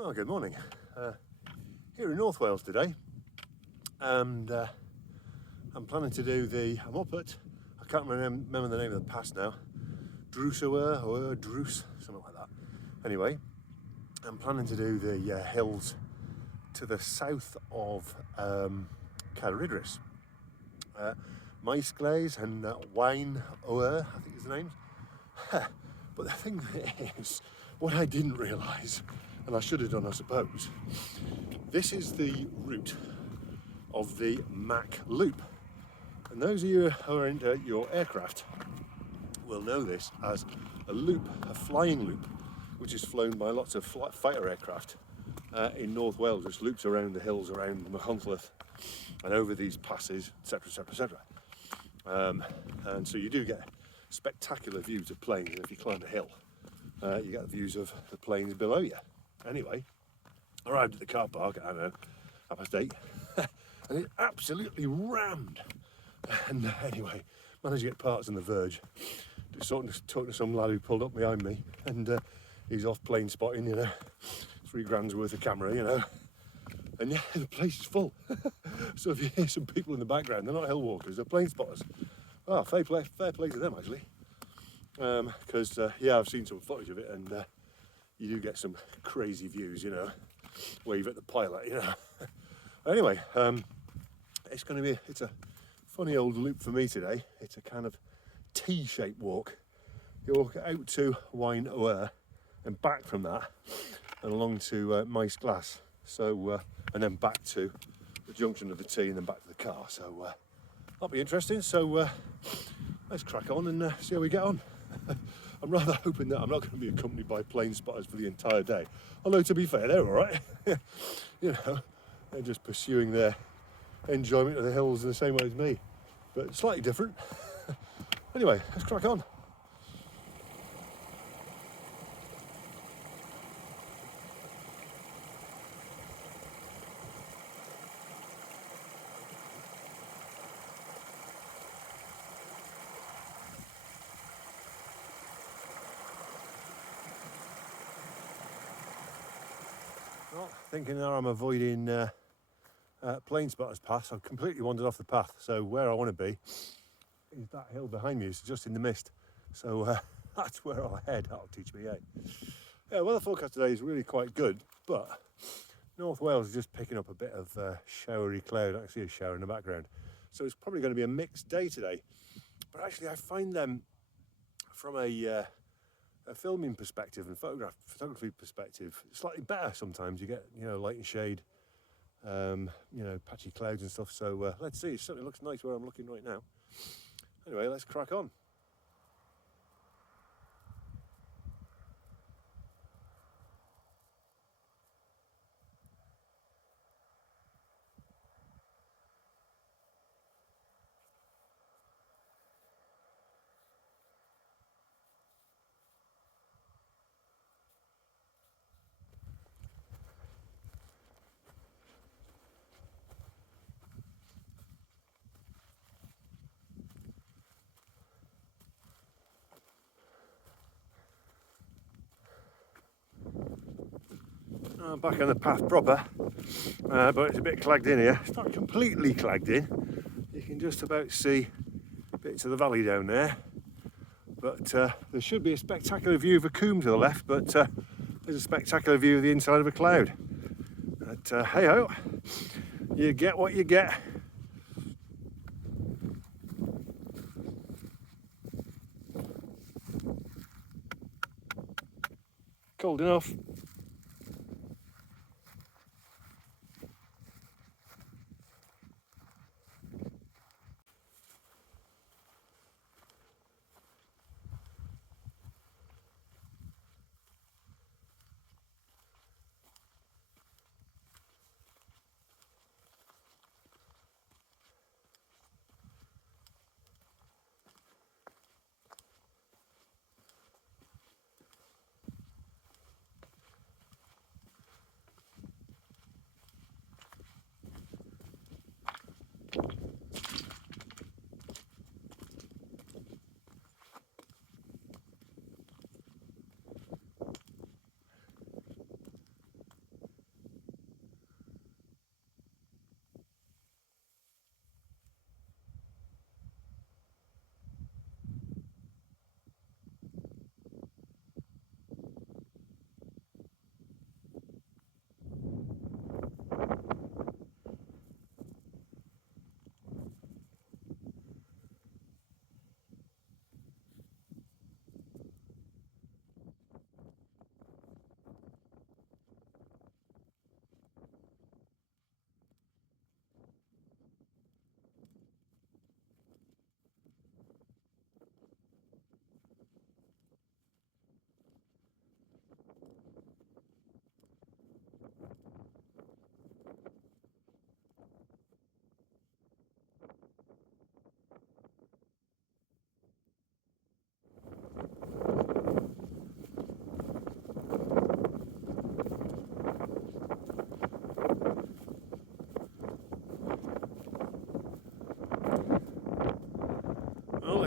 Well, good morning. Here in North Wales today, and I'm planning to do I'm up at, I can't remember the name of the pass now, Waun-Oer or Drws, something like that. Anyway, I'm planning to do the hills to the south of Caeridris. Maesglase and Waun-Oer, I think is the names. But the thing is, what I didn't realise, and I should have done I suppose, this is the route of the Mach loop. And those of you who are into your aircraft will know this as a loop, a flying loop, which is flown by lots of fighter aircraft in North Wales, which loops around the hills around Machynlleth and over these passes, etc, etc, etc. And so you do get spectacular views of planes. If you climb a hill, you get the views of the planes below you. Anyway, arrived at the car park at, I don't know, 8:30, and it absolutely rammed. And anyway, managed to get parts on the verge. Just talking to some lad who pulled up behind me, and he's off plane spotting, you know, £3 worth of camera, you know. And yeah, the place is full. So if you hear some people in the background, they're not hill walkers, they're plane spotters. Well, fair play to them actually. Because yeah, I've seen some footage of it, and you do get some crazy views, you know, wave at the pilot, you know. Anyway, it's a funny old loop for me today. It's a kind of T-shaped walk. You walk out to Waun-Oer and back from that and along to Maesglase. So and then back to the junction of the T and then back to the car. So that'll be interesting. So let's crack on and see how we get on. I'm rather hoping that I'm not going to be accompanied by plane spotters for the entire day. Although to be fair, they're all right. You know, they're just pursuing their enjoyment of the hills in the same way as me, but slightly different. Anyway, let's crack on. Well, thinking now I'm avoiding plane spotters pass, I've completely wandered off the path. So where I want to be is that hill behind me. It's just in the mist. So that's where I'll head. That'll teach me, eh? Yeah, well, the forecast today is really quite good, but North Wales is just picking up a bit of showery cloud. I can see a shower in the background. So it's probably going to be a mixed day today. But actually, I find them from a filming perspective and photography perspective slightly better sometimes. You get, you know, light and shade, you know, patchy clouds and stuff. So let's see. It certainly looks nice where I'm looking right now. Anyway, let's crack on. I'm back on the path proper, but it's a bit clagged in here. It's not completely clagged in. You can just about see bits of the valley down there. But there should be a spectacular view of a coombe to the left, but there's a spectacular view of the inside of a cloud. But hey ho, you get what you get. Cold enough.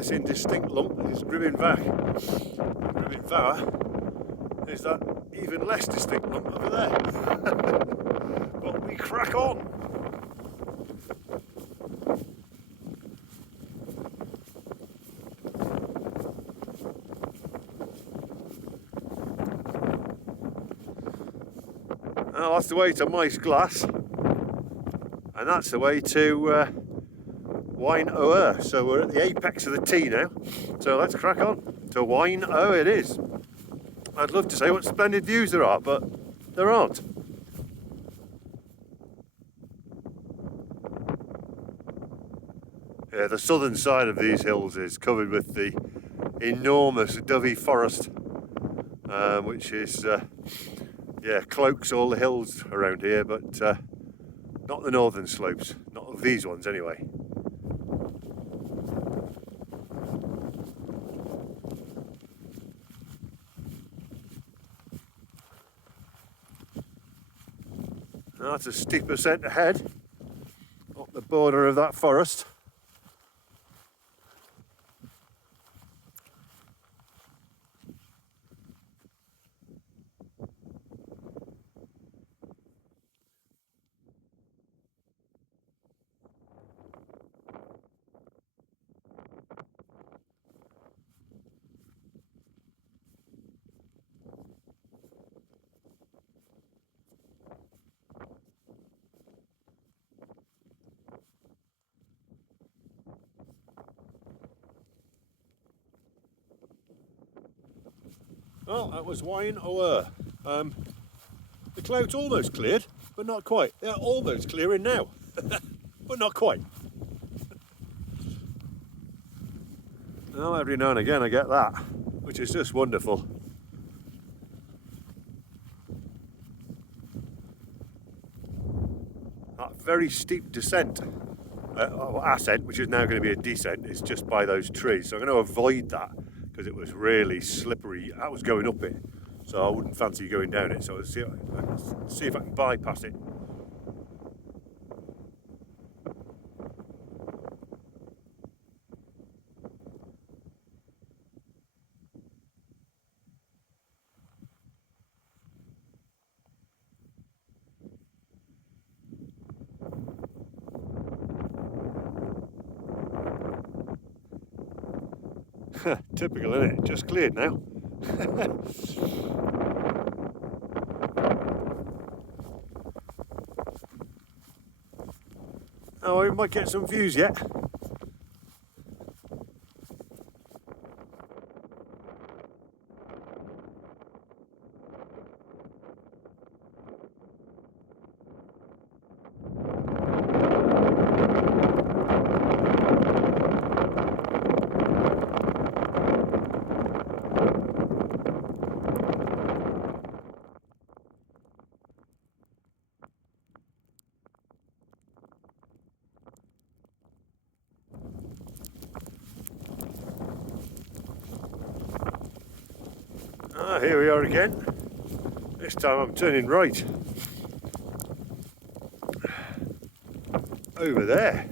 nice indistinct lump is Ribbinvach. Ribbinvach is that even less distinct lump over there. But we crack on. Well, that's the way to Maesglase, and that's the way to Waun-Oer. So we're at the apex of the T now, so let's crack on to Waun-Oer it is. I'd love to say what splendid views there are, but there aren't. Yeah, the southern side of these hills is covered with the enormous Dovey forest, which is yeah, cloaks all the hills around here, but not the northern slopes, not these ones anyway. That's a steep ascent ahead, up the border of that forest. Well, that was Waun-Oer. The clouds almost cleared, but not quite. They're almost clearing now, but not quite. Well, every now and again I get that, which is just wonderful. That very steep descent, or ascent, which is now going to be a descent, is just by those trees. So I'm going to avoid that, because it was really slippery. I was going up it, so I wouldn't fancy going down it. So let's see if I can bypass it. Typical, isn't it? Just cleared now. Oh, we might get some views yet. Ah, here we are again. This time I'm turning right. Over there.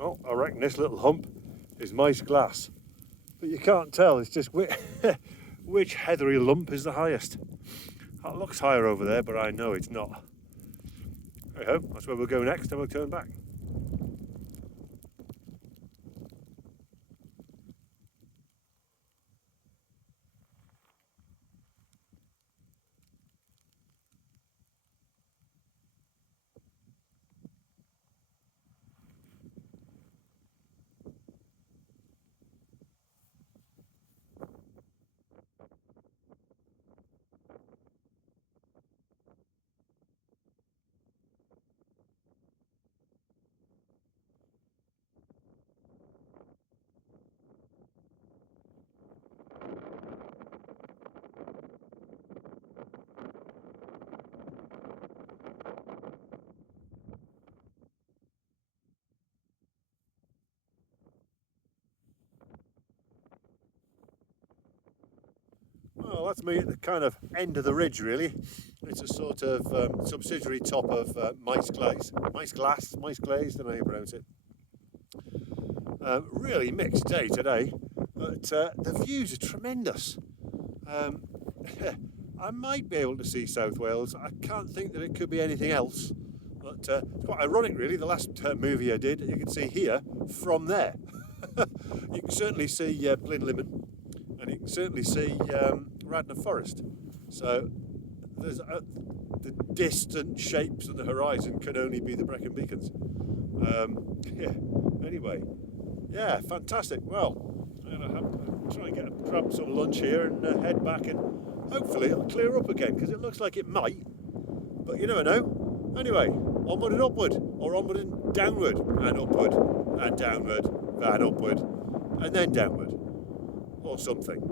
Oh, I reckon this little hump is Maesglase, but you can't tell. It's just which heathery lump is the highest. That looks higher over there, but I know it's not. Hey ho, that's where we'll go next, and we'll turn back. Well, that's me at the kind of end of the ridge, really. It's a sort of subsidiary top of Maesglase, Maesglase, don't know how you pronounce it. Really mixed day today, but the views are tremendous. I might be able to see South Wales. I can't think that it could be anything else. But it's quite ironic, really. The last movie I did, you can see here from there. You can certainly see Blynlimmon, and you can certainly see Radnor Forest. So there's the distant shapes of the horizon can only be the Brecon Beacons. Yeah. Anyway, yeah, fantastic. Well, I'm gonna have to try and grab some lunch here and head back, and hopefully it'll clear up again, because it looks like it might, but you never know. Anyway, onward and upward, or onward and downward, and upward and downward, and upward, and then downward, or something.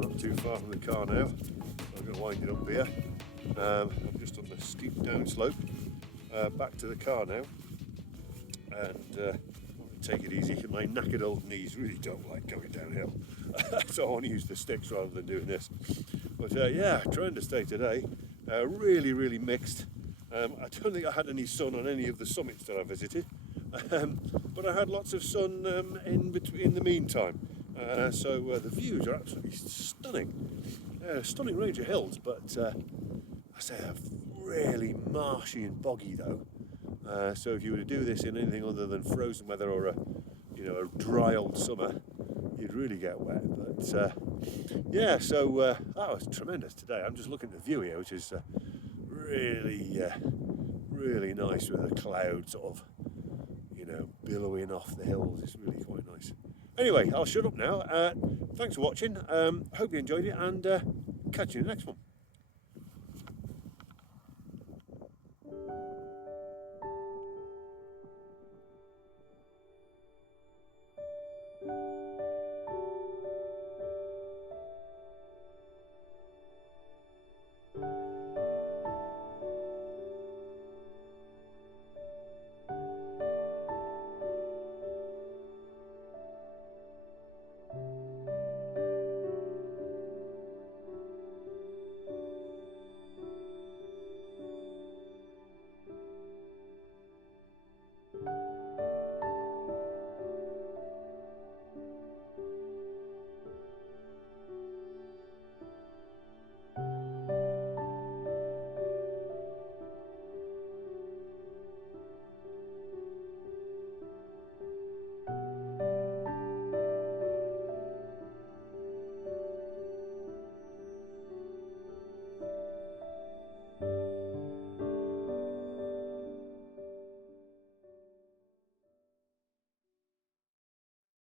Not too far from the car now. I'm going to wind it up here. I'm just on the steep down slope. Back to the car now, and I'm going to take it easy. My knackered old knees really don't like going downhill, so I want to use the sticks rather than doing this. But yeah, trying to stay today. Really mixed. I don't think I had any sun on any of the summits that I visited, but I had lots of sun in the meantime. So the views are absolutely stunning. Stunning range of hills, but I say really marshy and boggy though. So if you were to do this in anything other than frozen weather or a dry old summer, you'd really get wet. But yeah, so that was tremendous today. I'm just looking at the view here, which is really nice with the clouds sort of billowing off the hills. It's really quite nice. Anyway, I'll shut up now. Thanks for watching. Hope you enjoyed it, and catch you in the next one.